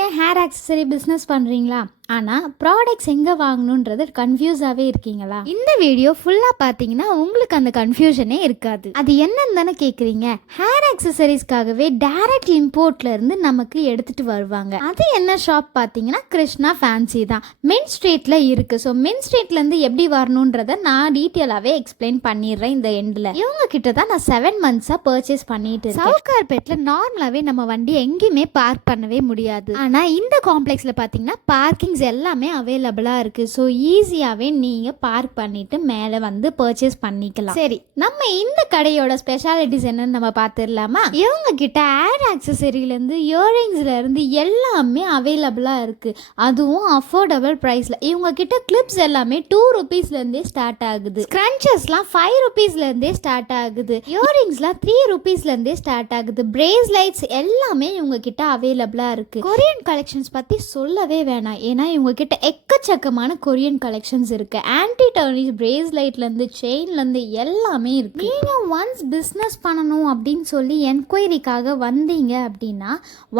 நீங்கள் hair accessory business பண்ணுறீங்களா? ஆனால் ப்ராடக்ட்ஸ் எங்கே வாங்கணுன்றது கன்ஃபியூஸாகவே இருக்கீங்களா? இந்த வீடியோ ஃபுல்லாக பார்த்தீங்கன்னா உங்களுக்கு அந்த கன்ஃபியூஷனே இருக்காது. அது என்னன்னு தானே கேட்குறீங்க. ஹேர் ஆக்சசரிஸ்க்காகவே டைரக்ட் இம்போர்ட்லேருந்து நமக்கு எடுத்துகிட்டு வருவாங்க. அது என்ன ஷாப் பார்த்தீங்கன்னா கிருஷ்ணா ஃபேன்சி தான். மெயின் ஸ்ட்ரீட்டில் இருக்குது. ஸோ மெயின் ஸ்ட்ரீட்லேருந்து எப்படி வரணுன்றதை நான் டீட்டெயிலாகவே எக்ஸ்பிளைன் பண்ணிடுறேன் இந்த எண்டில். இவங்க கிட்ட தான் நான் 7 months பர்ச்சேஸ் பண்ணிட்டு சவுகார்பேட்டில் நார்மலாகவே நம்ம வண்டி எங்கேயுமே பார்க் பண்ணவே முடியாது. ஆனால் இந்த காம்ப்ளெக்ஸில் பார்த்தீங்கன்னா பார்க்கிங் எல்லாமே அவைலபிளாக இருக்குது. ஸோ ஈஸியாகவே நீங்கள் பார்க் பண்ணிவிட்டு மேலே வந்து பர்ச்சேஸ் பண்ணிக்கலாம். சரி, நம்ம இந்த கடையோட ஸ்பெஷாலிட்டிஸ் என்னன்னு நம்ம பார்த்துடலாமா? இவங்க கிட்ட ஹேர் ஆக்சசரியிலேருந்து இயரிங்ஸ்லேருந்து எல்லாமே அவைலபிளாக இருக்குது. அதுவும் அஃபோர்டபுள் ப்ரைஸில். இவங்க கிட்ட கிளிப்ஸ் எல்லாமே 2 rupeesலேருந்தே ஸ்டார்ட் ஆகுது. ஸ்க்ரன்ச்சஸ்லாம் 5 rupeesலேருந்தே ஸ்டார்ட் ஆகுது. இயரிங்ஸ்லாம் 3 rupeesலேருந்தே ஸ்டார்ட் ஆகுது. பிரேஸ்லைட்ஸ் எல்லாமே இவங்க கிட்ட அவைலபிளாக இருக்குது. கொரியன் கலெக்ஷன்ஸ் பற்றி சொல்லவே வேணாம். ஏன்னா இவங்க கிட்ட எக்கச்சக்கமான கொரியன் கலெக்ஷன்ஸ் இருக்கு. ஆன்டி டர்னிஷ் பிரேஸ்லைட்லேருந்து செயின்லேருந்து எல்லாமே இருக்கு. நீங்கள் ஒன்ஸ் பிஸ்னஸ் பண்ணணும் அப்படின்னு சொல்லி என்கொயரிக்காக வந்தீங்க அப்படின்னா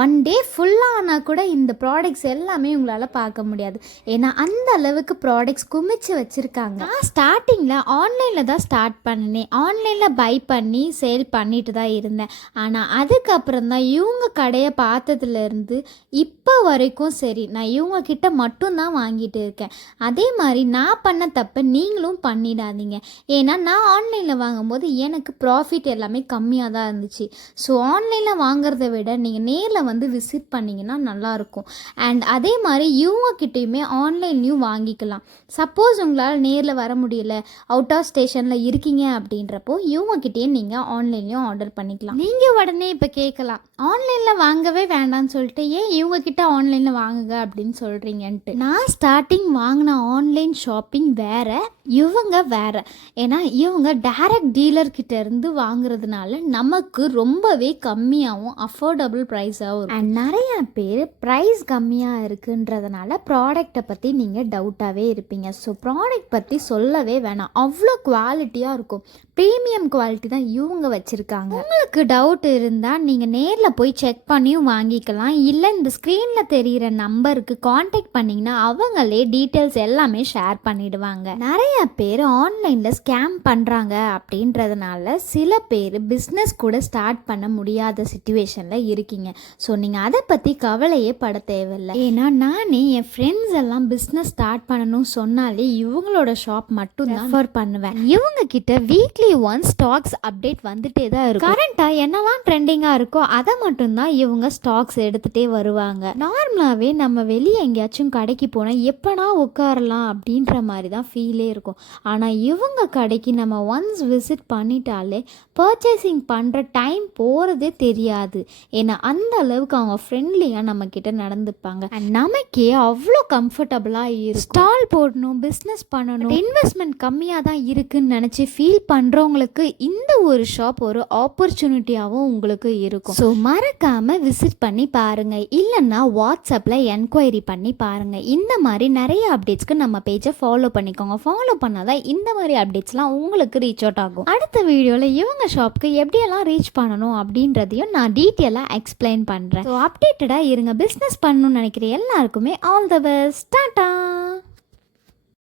1 day ஃபுல்லாக ஆனால் கூட இந்த ப்ராடக்ட்ஸ் எல்லாமே உங்களால் பார்க்க முடியாது. ஏன்னா அந்த அளவுக்கு ப்ராடக்ட்ஸ் குமிச்சு வச்சுருக்காங்க. நான் ஸ்டார்டிங்கில் ஆன்லைனில் தான் ஸ்டார்ட் பண்ணினேன். ஆன்லைனில் பை பண்ணி சேல் பண்ணிட்டு தான் இருந்தேன். ஆனால் அதுக்கப்புறம் தான் இவங்க கடையை பார்த்ததுலேருந்து இப்போ வரைக்கும் சரி நான் இவங்க கிட்ட மட்டும்தான் வாங்கிட்டு இருக்கேன். அதே மாதிரி நான் பண்ண தப்பை நீங்களும் பண்ணிடாதீங்க. ஏன்னா நான் ஆன்லைனில் வாங்கும்போது எனக்கு ப்ராஃபிட் எல்லாமே கம்மியாக தான் இருந்துச்சு. ஸோ ஆன்லைனில் வாங்குறத விட நீங்கள் நேரில் வந்து விசிட் பண்ணிங்கன்னா நல்லாயிருக்கும். அண்ட் அதே மாதிரி இவங்கக்கிட்டையுமே ஆன்லைன்லேயும் வாங்கிக்கலாம். சப்போஸ் உங்களால் நேரில் வர முடியல, அவுட் ஆஃப் ஸ்டேஷனில் இருக்கீங்க அப்படின்றப்போ இவங்கக்கிட்டே நீங்கள் ஆன்லைன்லேயும் ஆர்டர் பண்ணிக்கலாம். நீங்கள் உடனே இப்போ கேட்கலாம், ஆன்லைனில் வாங்கவே வேண்டாம்னு சொல்லிட்டு ஏன் இவங்கக்கிட்ட ஆன்லைனில் வாங்குங்க அப்படின்னு சொல்கிறீங்கன்ட்டு. நான் ஸ்டார்டிங் வாங்கின ஆன்லைன் ஷாப்பிங் வேறு, இவங்க வேறு. ஏன்னா இவங்க டைரக்ட் டீலர்கிட்ட இருந்து வாங்குறதுனால நமக்கு ரொம்பவே கம்மியாகவும் அஃபோர்டபுள் ப்ரைஸாகவும் இருக்கும். அண்ட் நிறையா பேர் ப்ரைஸ் கம்மியாக இருக்குன்றதுனால ப்ராடக்டை பற்றி நீங்கள் டவுட்டாகவே இருப்பீங்க. ஸோ ப்ராடக்ட் பற்றி சொல்லவே வேணாம், அவ்வளோ குவாலிட்டியாக இருக்கும். ப்ரீமியம் குவாலிட்டி தான் இவங்க வச்சுருக்காங்க. உங்களுக்கு டவுட் இருந்தால் நீங்கள் நேரில் போய் செக் பண்ணியும் வாங்கிக்கலாம். இல்லை இந்த ஸ்க்ரீனில் தெரிகிற நம்பருக்கு காண்டாக்ட் பண்ணிங்கன்னா அவங்களே டீட்டெயில்ஸ் எல்லாமே ஷேர் பண்ணிடுவாங்க. நிறைய பேர் ஆன்லைனில் ஸ்கேம் பண்ணுறாங்க அப்படின்றதுனால சில பேர் பிஸ்னஸ் கூட ஸ்டார்ட் பண்ண முடியாத சிச்சுவேஷனில் இருக்கீங்க. ஸோ நீங்கள் அதை பற்றி கவலையே பட தேவையில்லை. ஏன்னா நானே என் ஃப்ரெண்ட்ஸ் எல்லாம் பிஸ்னஸ் ஸ்டார்ட் பண்ணணும்னு சொன்னாலே இவங்களோட ஷாப் மட்டும் தான் ரெஃபர் பண்ணுவேன். இவங்க கிட்ட வீக்லி ஒன்ஸ் ஸ்டாக்ஸ் அப்டேட் வந்துட்டே தான் இருக்கும். கரண்ட்டாக என்னெல்லாம் ட்ரெண்டிங்காக இருக்கோ அதை மட்டும்தான் இவங்க ஸ்டாக்ஸ் எடுத்துகிட்டே வருவாங்க. நார்மலாகவே நம்ம வெளியே எங்கேயாச்சும் கடைக்கு போனால் எப்போனா உட்காரலாம் அப்படின்ற மாதிரி தான் ஃபீலே இருக்கும். ஆனால் இவங்க கடைக்கு நம்ம ஒன்ஸ் விசிட் பண்ணிட்டாலே பர்ச்சேசிங் பண்ணுற டைம் போகிறதே தெரியாது. ஏன்னா அந்த அளவுக்கு அவங்க ஃப்ரெண்ட்லியாக நம்மக்கிட்ட நடந்துப்பாங்க. அண்ட் நமக்கே அவ்வளோ கம்ஃபர்டபுளாக இருக்கும். ஸ்டால் போடணும், பிஸ்னஸ் பண்ணணும், இன்வெஸ்ட்மெண்ட் கம்மியாக தான் இருக்குன்னு நினச்சி ஃபீல் பண்ணுறவங்களுக்கு இந்த ஒரு ஷாப் ஒரு ஆப்பர்ச்சுனிட்டியாகவும் உங்களுக்கு இருக்கும். ஸோ மறக்காமல் விசிட் பண்ணி பாருங்கள். இல்லைன்னா வாட்ஸ்அப்பில் என்கொயரி பண்ணி பாருங்கள். இந்த மாதிரி நிறைய அப்டேட்ஸ்க்கு நம்ம பேஜை ஃபாலோ பண்ணிக்கோங்க. ஃபாலோ பண்ணாதான் இந்த மாதிரி அப்டேட்ஸ்லாம் உங்களுக்கு ரீச் அவுட் ஆகும். அடுத்த வீடியோவில் இவங்க ஷாப்புக்கு எப்படியெல்லாம் ரீச் பண்ணணும் அப்படின்றதையும் நான் டீட்டெயிலாக எக்ஸ்பிளைன் பண்ணுறேன். ஸோ அப்டேட்டடாக இருங்க. பிஸ்னஸ் பண்ணணும்னு நினைக்கிற எல்லாருக்குமே ஆல் த பெஸ்ட். டாடா.